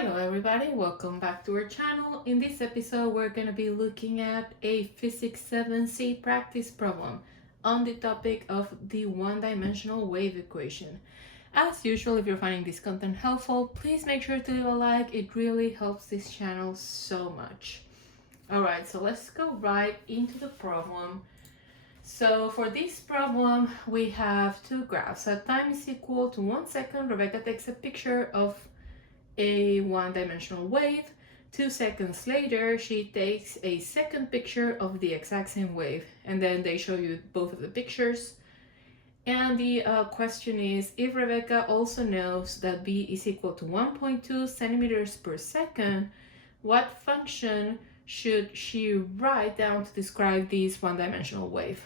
Hello everybody, welcome back to our channel. In this episode we're going to be looking at a Physics 7C practice problem on the topic of the one-dimensional wave equation. As usual, if you're finding this content helpful, please make sure to leave a like. It really helps this channel so much. Alright, so let's go right into the problem. So for this problem we have two graphs. At time is equal to 1 second, Rebecca takes a picture of a one-dimensional wave. 2 seconds later, she takes a second picture of the exact same wave, and then they show you both of the pictures. And the question is, if Rebecca also knows that b is equal to 1.2 centimeters per second, what function should she write down to describe this one-dimensional wave?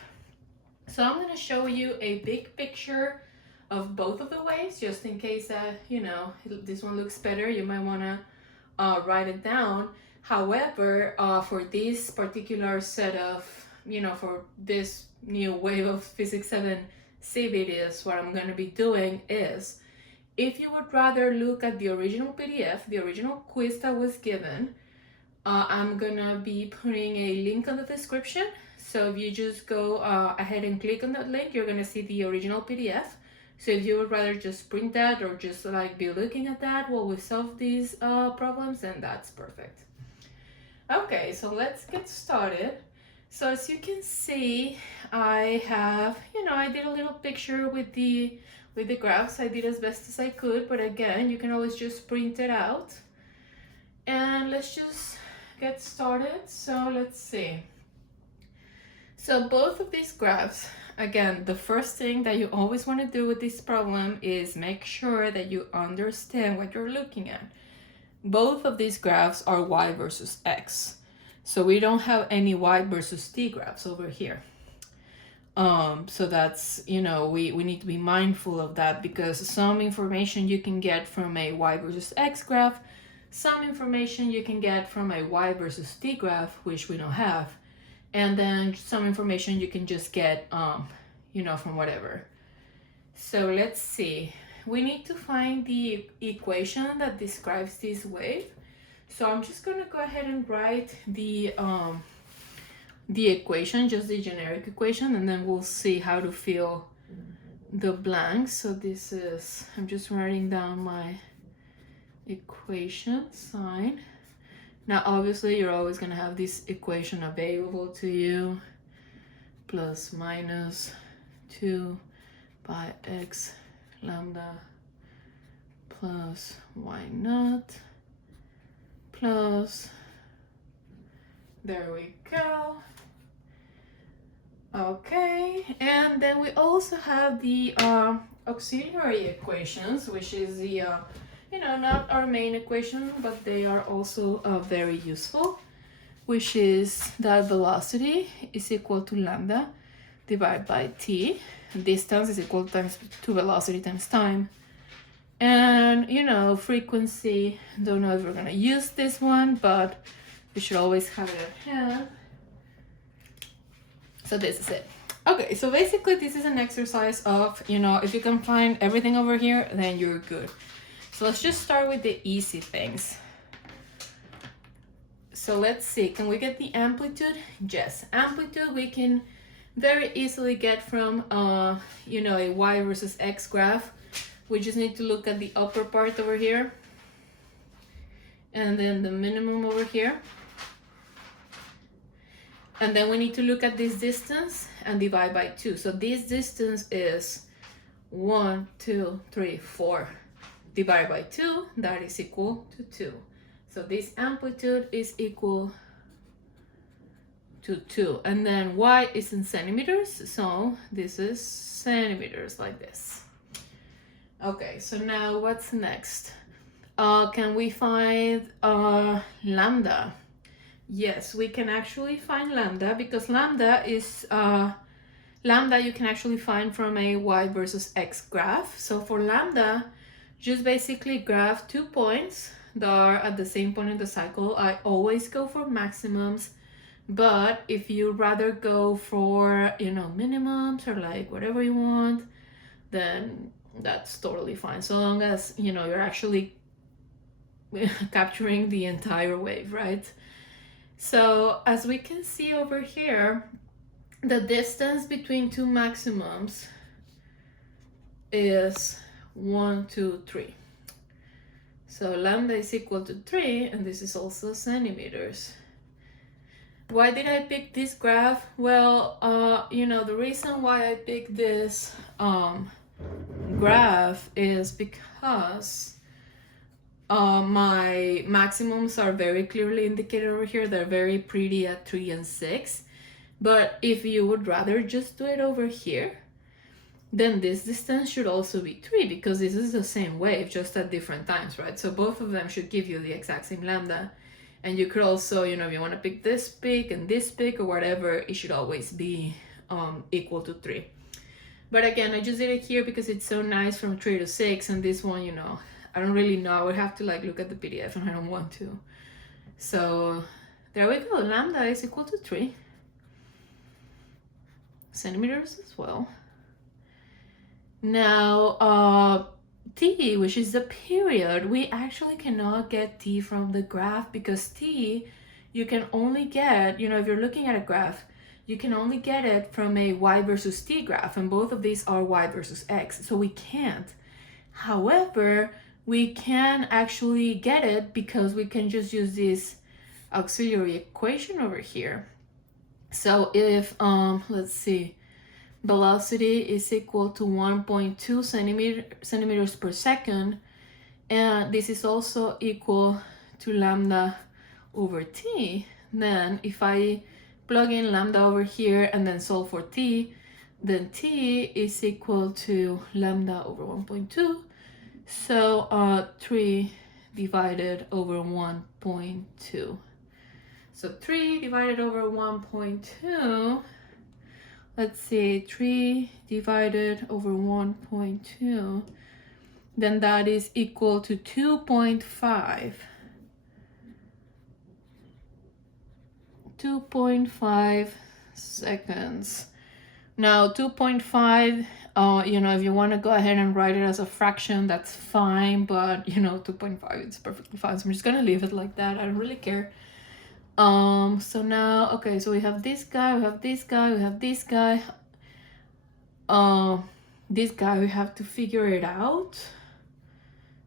So I'm going to show you a big picture of both of the waves, just in case this one looks better, you might want to write it down. However, for this particular set of, for this new wave of Physics 7C videos, what I'm going to be doing is, if you would rather look at the original PDF, the original quiz that was given, I'm going to be putting a link on the description. So if you just go ahead and click on that link, you're going to see the original PDF. So if you would rather just print that or just like be looking at that while we solve these problems, then that's perfect. Okay, so let's get started. So as you can see, I have, I did a little picture with the graphs. I did as best as I could, but again, you can always just print it out. And let's just get started. So let's see. So both of these graphs, again, the first thing that you always want to do with this problem is make sure that you understand what you're looking at. Both of these graphs are y versus x. So we don't have any y versus t graphs over here. So that's, we need to be mindful of that, because some information you can get from a y versus x graph, some information you can get from a y versus t graph, which we don't have. And then some information you can just get, from whatever. So let's see. We need to find the equation that describes this wave. So I'm just going to go ahead and write the equation, just the generic equation, and then we'll see how to fill the blanks. So this is, I'm just writing down my equation sign. Now, obviously, you're always going to have this equation available to you. Plus minus 2 by x lambda plus y naught plus, there we go. Okay, and then we also have the auxiliary equations, which is the not our main equation, but they are also very useful, which is that velocity is equal to lambda divided by t. Distance is equal to velocity times time. And, frequency, don't know if we're going to use this one, but we should always have it at hand. So this is it. Okay, so basically this is an exercise of, if you can find everything over here, then you're good. So let's just start with the easy things. So let's see, can we get the amplitude? Yes, amplitude we can very easily get from, a y versus x graph. We just need to look at the upper part over here, and then the minimum over here. And then we need to look at this distance and divide by 2. So this distance is 1, 2, 3, 4. Divided by 2, that is equal to 2. So this amplitude is equal to 2. And then y is in centimeters, so this is centimeters, like this. Okay, so now what's next? Can we find lambda? Yes, we can actually find lambda, because lambda is lambda you can actually find from a y versus x graph. So for lambda, just basically graph 2 points that are at the same point in the cycle. I always go for maximums, but if you rather go for, minimums or like whatever you want, then that's totally fine. So long as, you're actually capturing the entire wave, right? So as we can see over here, the distance between two maximums is 1, 2, 3. So lambda is equal to 3, and this is also centimeters. Why did I pick this graph? Well, the reason why I picked this graph is because my maximums are very clearly indicated over here. They're very pretty at 3 and 6. But if you would rather just do it over here, then this distance should also be 3, because this is the same wave, just at different times, right? So both of them should give you the exact same lambda. And you could also, if you want to pick this peak and this peak or whatever, it should always be equal to 3. But again, I just did it here because it's so nice from 3 to 6, and this one, I don't really know. I would have to look at the PDF, and I don't want to. So there we go. Lambda is equal to 3 centimeters as well. Now, t, which is the period, we actually cannot get t from the graph, because t, you can only get, if you're looking at a graph, you can only get it from a y versus t graph, and both of these are y versus x, so we can't. However, we can actually get it because we can just use this auxiliary equation over here. So if, let's see, velocity is equal to 1.2 centimeters per second, and this is also equal to lambda over t, then if I plug in lambda over here and then solve for t, then t is equal to lambda over 1.2, so 3 divided over 1.2. So 3 divided over 1.2, let's see, 3 divided over 1.2, then that is equal to 2.5. 2.5 seconds. Now 2.5, if you want to go ahead and write it as a fraction, that's fine, but 2.5, it's perfectly fine. So I'm just gonna leave it like that. I don't really care. So now, okay, so we have this guy, we have this guy, we have this guy. This guy, we have to figure it out.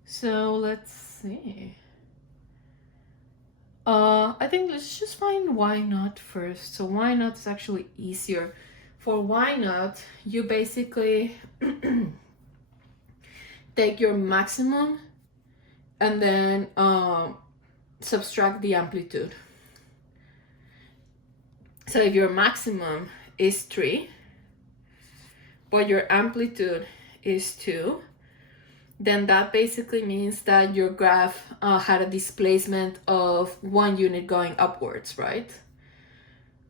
So let's see. I think let's just find y naught first. So y naught is actually easier. For y naught, you basically take your maximum and then subtract the amplitude. So if your maximum is 3, but your amplitude is 2, then that basically means that your graph had a displacement of 1 unit going upwards, right?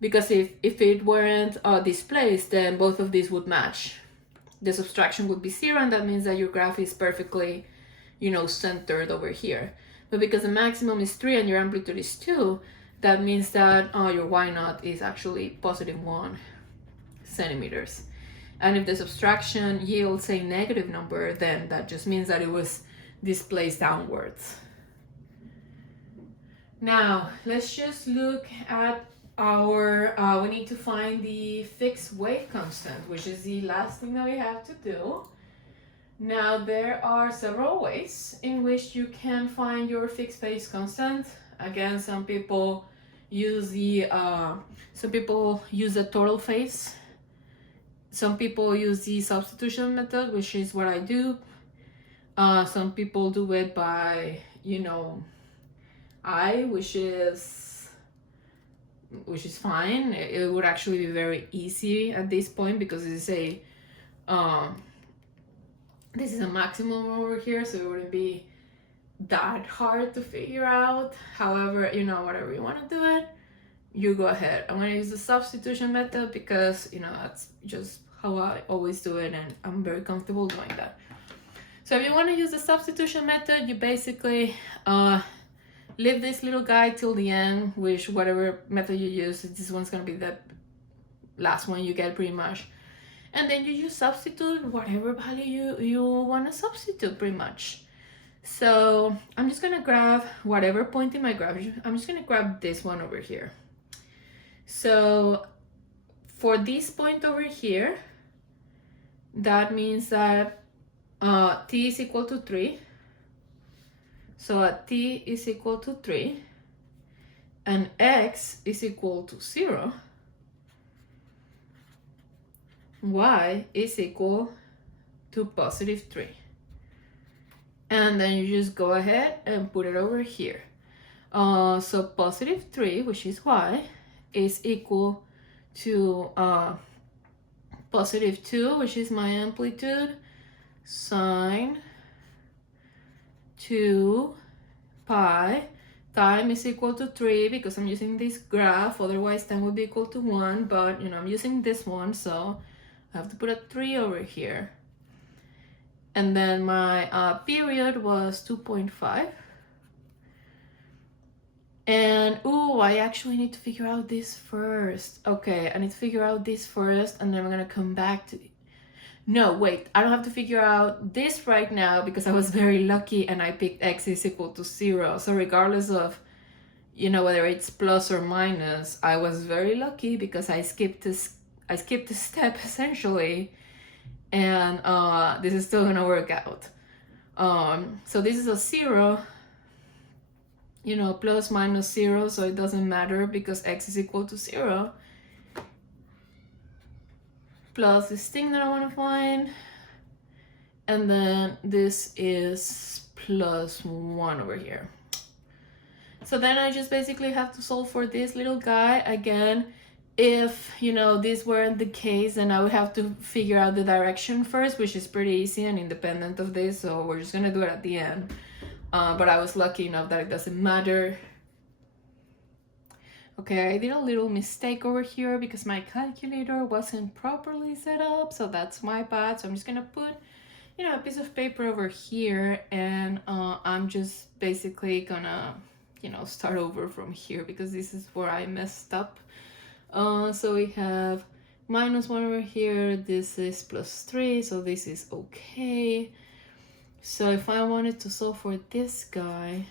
Because if it weren't displaced, then both of these would match. The subtraction would be 0, and that means that your graph is perfectly, centered over here. But because the maximum is 3 and your amplitude is 2, that means that your y naught is actually positive 1 centimeters. And if the subtraction yields a negative number, then that just means that it was displaced downwards. Now, let's just look at our, we need to find the fixed wave constant, which is the last thing that we have to do. Now, there are several ways in which you can find your fixed phase constant. Again, some people use the total phase. Some people use the substitution method, which is what I do. Some people do it by, which is fine. It would actually be very easy at this point because this is a maximum over here, so it wouldn't be that hard to figure out. However, whatever you want to do it, you go ahead. I'm going to use the substitution method because, that's just how I always do it, and I'm very comfortable doing that. So if you want to use the substitution method, you basically leave this little guy till the end, which whatever method you use, this one's going to be the last one you get pretty much. And then you just substitute whatever value you want to substitute pretty much. So I'm just gonna grab whatever point in my graph. I'm just gonna grab this one over here. So for this point over here, that means that t is equal to 3. So at t is equal to 3 and x is equal to 0, y is equal to positive 3. And then you just go ahead and put it over here. So positive 3, which is y, is equal to positive 2, which is my amplitude, sine 2 pi. Time is equal to 3 because I'm using this graph, otherwise time would be equal to 1, but I'm using this one, so I have to put a 3 over here. And then my period was 2.5. And I actually need to figure out this first. Okay, I need to figure out this first, and then I'm gonna come back to no, wait, I don't have to figure out this right now because I was very lucky and I picked x is equal to 0. So regardless of, whether it's plus or minus, I was very lucky because I skipped a step essentially, and this is still gonna work out. So this is a 0, plus minus 0, so it doesn't matter because x is equal to 0. Plus this thing that I want to find, and then this is plus 1 over here. So then I just basically have to solve for this little guy. Again, if this weren't the case, then I would have to figure out the direction first, which is pretty easy and independent of this, so we're just gonna do it at the end. But I was lucky enough that it doesn't matter. Okay, I did a little mistake over here because my calculator wasn't properly set up, so that's my bad. So I'm just gonna put, a piece of paper over here, and I'm just basically gonna, start over from here because this is where I messed up. So we have minus 1 over here, this is plus 3, so this is okay. So if I wanted to solve for this guy,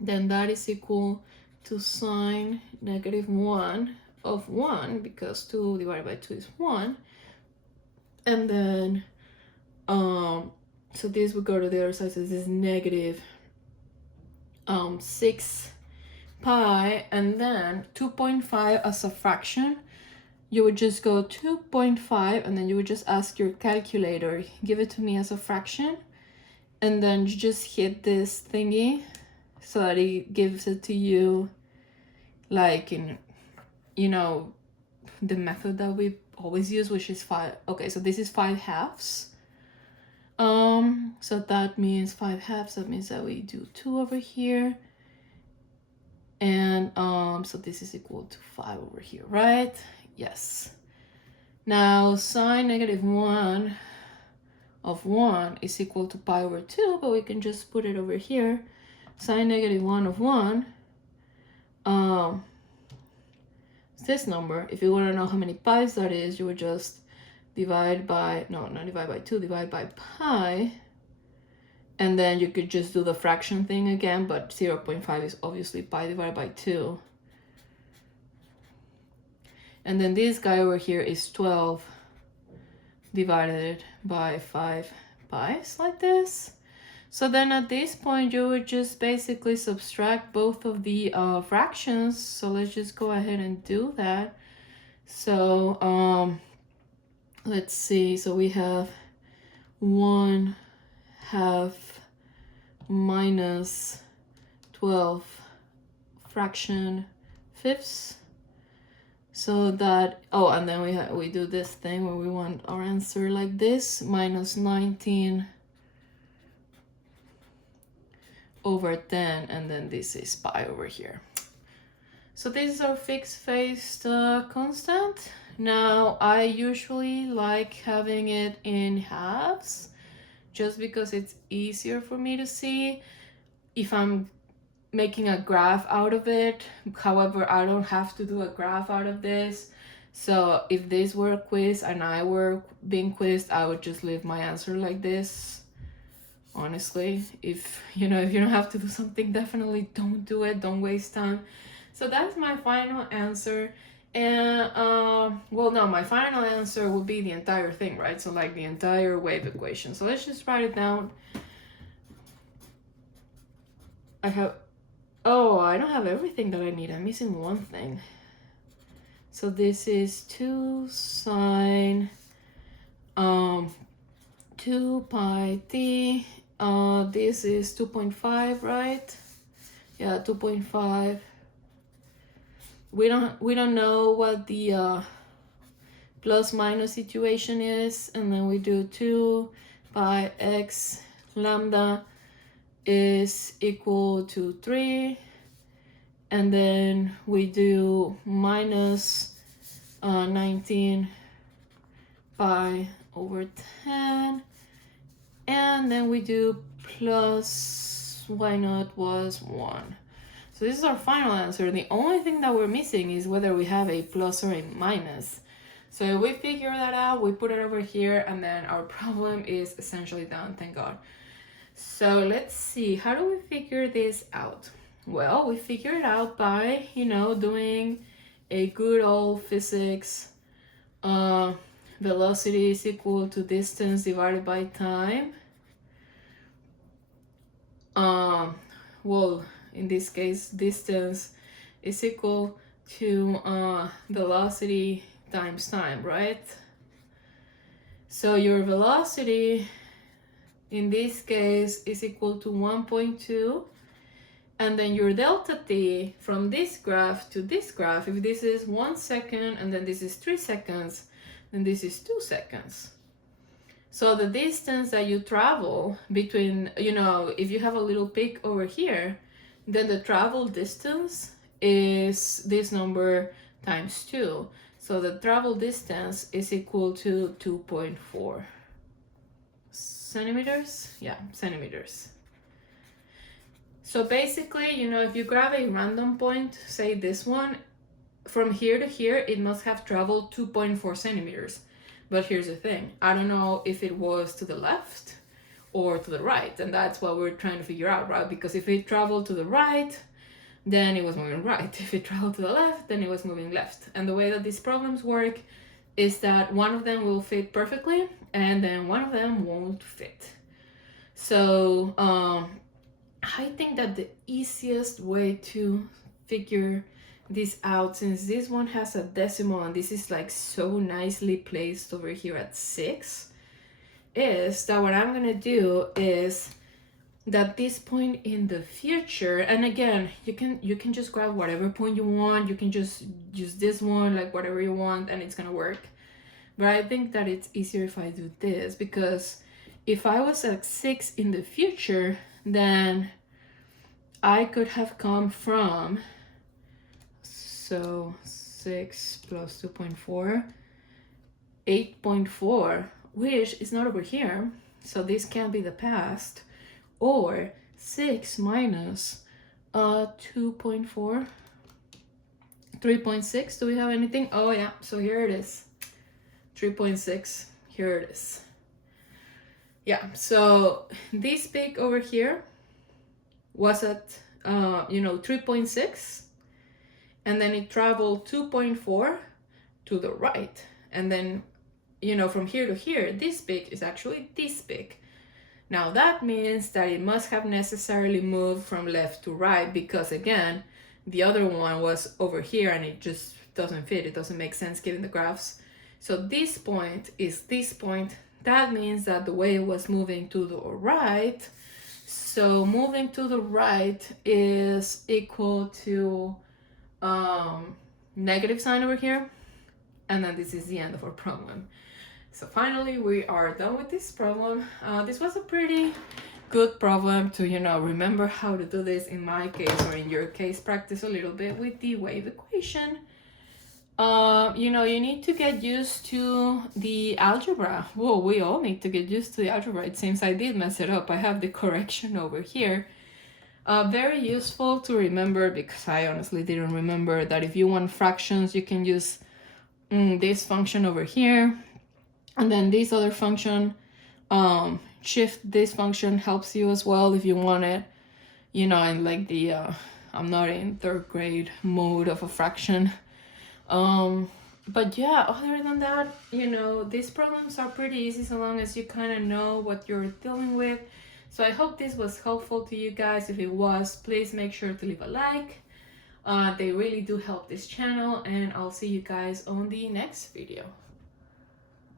then that is equal to sine negative 1 of 1, because 2 divided by 2 is 1. And then, so this would go to the other side, so this is negative 6 pi, and then 2.5 as a fraction. You would just go 2.5, and then you would just ask your calculator, give it to me as a fraction, and then you just hit this thingy so that it gives it to you like in, the method that we always use, which is 5. Okay, so this is 5/2. So that means 5/2. That means that we do 2 over here. And so this is equal to 5 over here, right? Yes. Now sine negative 1 of 1 is equal to pi over 2, but we can just put it over here. Sine negative 1 of 1, this number. If you want to know how many pi's that is, you would just divide by, no, not divide by 2, divide by pi, and then you could just do the fraction thing again, but 0.5 is obviously pi divided by 2. And then this guy over here is 12 divided by 5 pi's, like this. So then at this point, you would just basically subtract both of the fractions. So let's just go ahead and do that. So let's see. So we have 1/2 minus 12 fraction fifths. So that, and then we do this thing where we want our answer like this, minus 19 over 10, and then this is pi over here. So this is our fixed-phased constant. Now I usually like having it in halves just because it's easier for me to see if I'm making a graph out of it. However, I don't have to do a graph out of this. So if this were a quiz and I were being quizzed, I would just leave my answer like this. honestly. If you don't have to do something, definitely don't do it. Don't waste time. So that's my final answer. And well, no, my final answer would be the entire thing, right? So like the entire wave equation. So let's just write it down. I don't have everything that I need. I'm missing one thing. So this is 2 sine 2 pi t. This is 2.5, right? Yeah, 2.5. We don't know what the plus minus situation is, and then we do 2 pi x lambda is equal to 3, and then we do minus 19 pi over 10, and then we do plus y naught was 1. So this is our final answer. The only thing that we're missing is whether we have a plus or a minus. So if we figure that out, we put it over here, and then our problem is essentially done, thank God. So let's see, how do we figure this out? Well, we figure it out by, doing a good old physics. Velocity is equal to distance divided by time. Well, in this case, distance is equal to velocity times time, right? So your velocity in this case is equal to 1.2, and then your delta t from this graph to this graph, if this is 1 second and then this is 3 seconds, then this is 2 seconds. So the distance that you travel between, if you have a little peak over here, then the travel distance is this number times 2. So the travel distance is equal to 2.4 centimeters. Yeah, centimeters. So basically, if you grab a random point, say this one, from here to here, it must have traveled 2.4 centimeters. But here's the thing, I don't know if it was to the left or to the right, and that's what we're trying to figure out, right? Because if it traveled to the right, then it was moving right. If it traveled to the left, then it was moving left. And the way that these problems work is that one of them will fit perfectly, and then one of them won't fit. So I think that the easiest way to figure this out, since this one has a decimal and this is like so nicely placed over here at 6, is that what I'm gonna do is that this point in the future, and again, you can just grab whatever point you want, you can just use this one, like whatever you want, and it's gonna work. But I think that it's easier if I do this, because if I was at 6 in the future, then I could have come from, so 6 plus 2.4, 8.4, which is not over here, so this can't be the past, or 6 minus 2.4, 3.6. Do we have anything? Oh yeah, so here it is, 3.6, here it is. Yeah, so this peak over here was at 3.6, and then it traveled 2.4 to the right, and then from here to here, this peak is actually this peak. Now that means that it must have necessarily moved from left to right, because again, the other one was over here and it just doesn't fit, it doesn't make sense given the graphs. So this point is this point. That means that the wave was moving to the right. So moving to the right is equal to negative sign over here, and then this is the end of our problem. So finally we are done with this problem. This was a pretty good problem to remember how to do this. In my case, or in your case, practice a little bit with the wave equation. You need to get used to the algebra. Well, we all need to get used to the algebra. It seems I did mess it up. I have the correction over here. Very useful to remember, because I honestly didn't remember that if you want fractions, you can use this function over here, and then this other function, shift this function helps you as well if you want it, you know, in like the I'm not in third grade mode of a fraction. But yeah, other than that, you know, these problems are pretty easy so long as you kind of know what you're dealing with. So I hope this was helpful to you guys. If it was, please make sure to leave a like. They really do help this channel, and I'll see you guys on the next video.